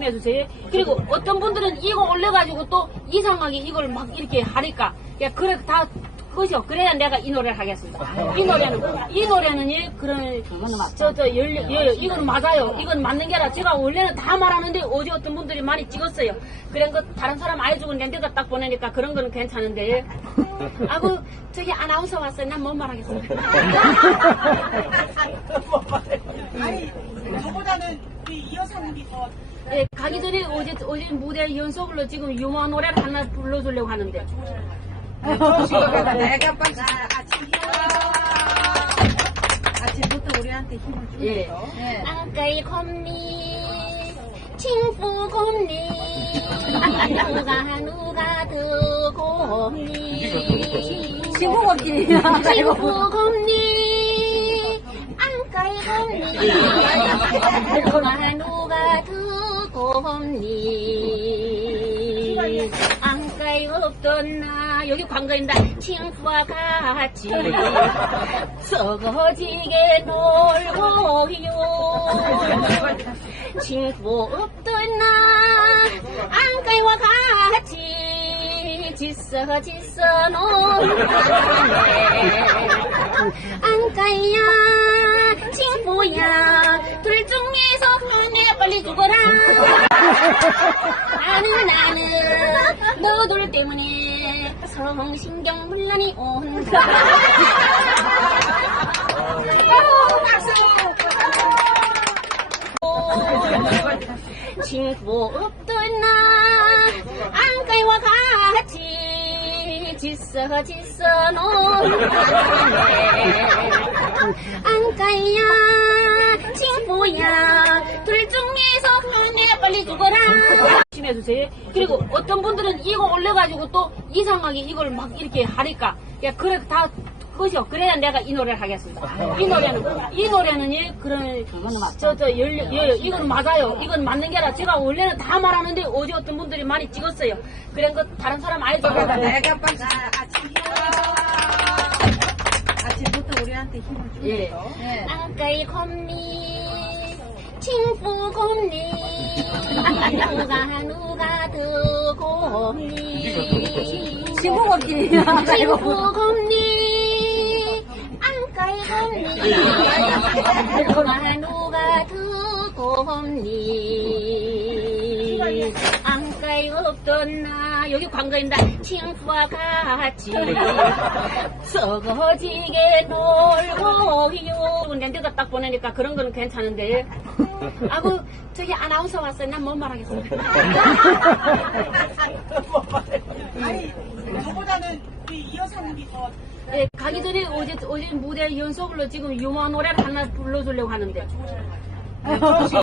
조심해주세요. 그리고 어떤 분들은 이거 올려가지고 또 이상하게 이걸 막 이렇게 하니까 야 그래 다 그죠. 그래야 내가 이 노래를 하겠습니다. 이 노래는 이 노래는 예 그런 저저 열려 예, 이건 맞아요. 이건 맞는 게 아니라 제가 원래는 다 말하는데 어제 어떤 분들이 많이 찍었어요. 그런 거 다른 사람 안 해주고 낸데다 딱 보내니까 그런 거는 괜찮은데 아그 저기 아나운서 왔어요. 난 못 말하겠습니다. 아니, 저보다는 우리 이 여사님이 더 예, 가기 전에 어제, 어제 무대 연속으로 지금 유명한 노래를 하나 불러주려고 하는데. 내가 빨리 아침부터 우리한테 힘을 주고 예. 네. 콤니, 누가 누가 더 콤니. 신부곡길이야. 칭푸 콤니, 안가이 콤니, 누가 누가 더 콤니. 안가이 없던 나, 여기 광고입니다. 칭푸와 같이 썩어지게 놀고요. 친구 없던 나, 안가이와 같이 지서 지서 놀네. 안가이야, 친구야, 둘 중에서 내가 빨리 죽어라. 나는 나는 너들 때문에 성신경 문란이 온다. 친구 없던 나 안가이와 같이 놀네 안가이야 친구야. 둘 중에서 내가 빨리 죽어라. 조심해주세요. 그리고 어떤 분들은 이거 올려가지고 또 이상하게 이걸 막 이렇게 하니까. 야 그래 다 그죠 그래야 내가 이 노래를 하겠습니다. 이 노래는 이 노래는 예 그런 저저 열려 예, 이건 맞아요. 이건 맞는 게 아니라 제가 원래는 다 말하는데 어제 어떤 분들이 많이 찍었어요. 그런 거 다른 사람 안 해주고. 내가 우리한테 힘을 예. 네. 안가이 콤니 칭푸 콤니 누가 누가 더 신부곡길이야. 칭푸 콤니 안가이 콤니 누가 누가 더 콤니 안가이 없던 나 여기 광고입니다 칭푸와 같이 썩어지게 놀고요. 낸데다 딱 보내니까 그런 거는 괜찮은데. 아그 저기 아나운서 왔어요. 난 못 말하겠습니다. 아니, 저보다는 이 여사님이 더 예, 가기 전에 어제 어제 무대 연속으로 지금 유명한 노래를 하나 불러주려고 하는데.